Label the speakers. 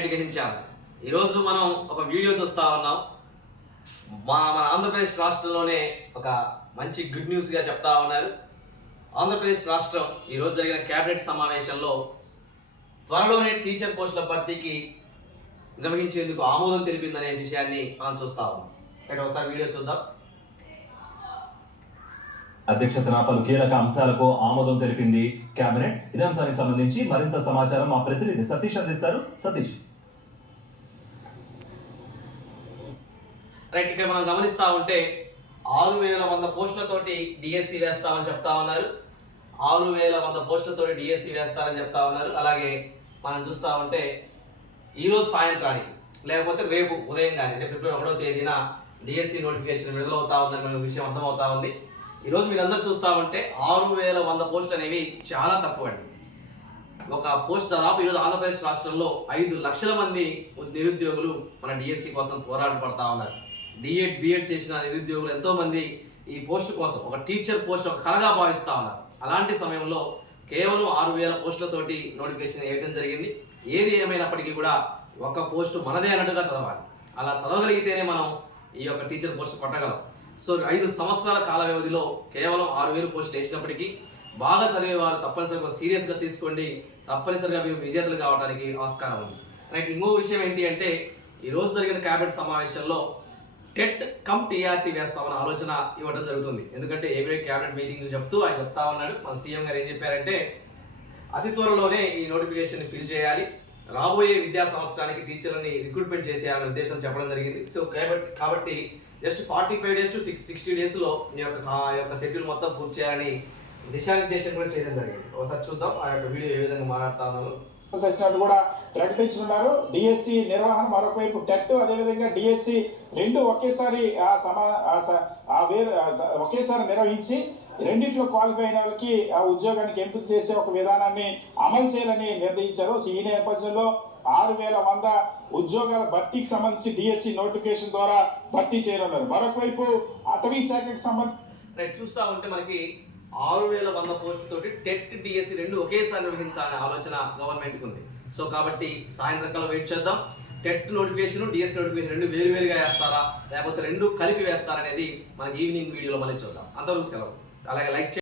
Speaker 1: Education channel ఈరోజు మనం ఒక వీడియో చూస్తూ ఉన్నాం. మా మన ఆంధ్రప్రదేశ్ రాష్ట్రంలోనే ఒక మంచి గుడ్ న్యూస్గా చెప్తా ఉన్నారు. ఆంధ్రప్రదేశ్ రాష్ట్రం ఈరోజు జరిగిన కేబినెట్ సమావేశంలో త్వరలోనే టీచర్ పోస్టుల భర్తీకి నిర్వహించేందుకు ఆమోదం తెలిపిందనే విషయాన్ని మనం చూస్తా ఉన్నాం. ఇక్కడ ఒకసారి వీడియో చూద్దాం.
Speaker 2: అధ్యక్షతన పలు కీలక అంశాలకు ఆమోదం తెలిపింది కేబినెట్ ఇదే అంశానికి సంబంధించి మరింత సమాచారం మా ప్రతినిధి సతీష్ అందిస్తారు. సతీష్.
Speaker 1: రైట్ ఇక్కడ మనం గమనిస్తూ ఉంటే ఆరు వేల వంద పోస్టులతోటి డిఎస్సి వేస్తామని చెప్తా ఉన్నారు. ఆరు వేల వంద పోస్టులతోటి డిఎస్సి వేస్తారని చెప్తా ఉన్నారు. అలాగే మనం చూస్తా ఉంటే ఈరోజు సాయంత్రానికి లేకపోతే రేపు ఉదయం కానీ అంటే ఫిబ్రవరి ఒకటో తేదీన డిఎస్సి నోటిఫికేషన్ విడుదలవుతా ఉందని మనకు విషయం అర్థమవుతా ఉంది. ఈరోజు మీరందరూ చూస్తా ఉంటే ఆరు వేల వంద పోస్టులు అనేవి చాలా తక్కువ అండి. ఒక పోస్ట్ దాదాపు ఈరోజు ఆంధ్రప్రదేశ్ రాష్ట్రంలో ఐదు లక్షల మంది నిరుద్యోగులు మన డిఎస్సి కోసం పోరాటపడతా ఉన్నారు. డిఎడ్ బిఎడ్ చేసిన నిరుద్యోగులు ఎంతోమంది ఈ పోస్ట్ కోసం ఒక టీచర్ పోస్ట్ ఒక కళగా భావిస్తా ఉన్నారు. అలాంటి సమయంలో కేవలం ఆరు వేల పోస్టులతోటి నోటిఫికేషన్ వేయడం జరిగింది. ఏది ఏమైనప్పటికీ కూడా ఒక పోస్టు మనదే అన్నట్టుగా చదవాలి. అలా చదవగలిగితేనే మనం ఈ యొక్క టీచర్ పోస్ట్ పట్టగలం. సో ఐదు సంవత్సరాల కాల వ్యవధిలో కేవలం ఆరు వేలు పోస్టులు వేసినప్పటికీ బాగా చదివే వారు తప్పనిసరిగా సీరియస్గా తీసుకోండి. తప్పనిసరిగా మీరు విజేతలు కావడానికి ఆస్కారం ఉంది. రైట్ ఇంకో విషయం ఏంటి అంటే ఈరోజు జరిగిన క్యాబినెట్ సమావేశంలో టెట్ కమ్ టీఆర్టీ వేస్తామన్న ఆలోచన ఇవ్వడం జరుగుతుంది. ఎందుకంటే ఏవే క్యాబినెట్ మీటింగ్ చెప్తూ ఆయన చెప్తా ఉన్నాడు. మన సీఎం గారు ఏం చెప్పారంటే అతి త్వరలోనే ఈ నోటిఫికేషన్ ఫిల్ చేయాలి. రాబోయే విద్యా సంవత్సరానికి టీచర్లని రిక్రూట్మెంట్ చేసేయాలనే ఉద్దేశం చెప్పడం జరిగింది. సో కాబట్టి కాబట్టి just forty five days to six sixty డేస్లో మీ యొక్క ఆ యొక్క షెడ్యూల్ మొత్తం పూర్తి చేయాలని దిశానిర్దేశం కూడా చేయడం జరిగింది. ఒకసారి చూద్దాం ఆ యొక్క వీడియో ఏ విధంగా మాట్లాడుతా
Speaker 3: వచ్చినట్టు కూడా ప్రకటించనున్నారు డిఎస్సి నిర్వహణ మరొక వైపు టెట్ అదేవిధంగా డిఎస్సి రెండు ఒకేసారి ఆ సమా ఆ వేరు ఒకేసారి నిర్వహించి రెండిట్లో క్వాలిఫై అయిన వాళ్ళకి ఆ ఉద్యోగానికి ఎంపిక చేసే ఒక విధానాన్ని అమలు చేయాలని నిర్ణయించారు. ఈ నేపథ్యంలో ఆరు వేల వంద ఉద్యోగాల భర్తీకి సంబంధించి డిఎస్సి నోటిఫికేషన్ ద్వారా భర్తీ చేయనున్నారు. మరొక వైపు అటవీ శాఖకు సంబంధించి
Speaker 1: చూస్తా ఉంటే మనకి ఆరు వేల వంద పోస్ట్ తోటి టెట్ డిఎస్సి రెండు ఒకేసారి నిర్వహించాలనే ఆలోచన గవర్నమెంట్కి ఉంది సో కాబట్టి సాయంత్రం వెయిట్ చేద్దాం. టెట్ నోటిఫికేషన్ డిఎస్సి నోటిఫికేషన్ రెండు వేరు వేరుగా వేస్తారా? లేకపోతే రెండు కలిపి వేస్తారా అనేది మనకి ఈవినింగ్ వీడియోలో మళ్ళీ చూద్దాం. అంతవరకు సెలవు. అలాగే లైక్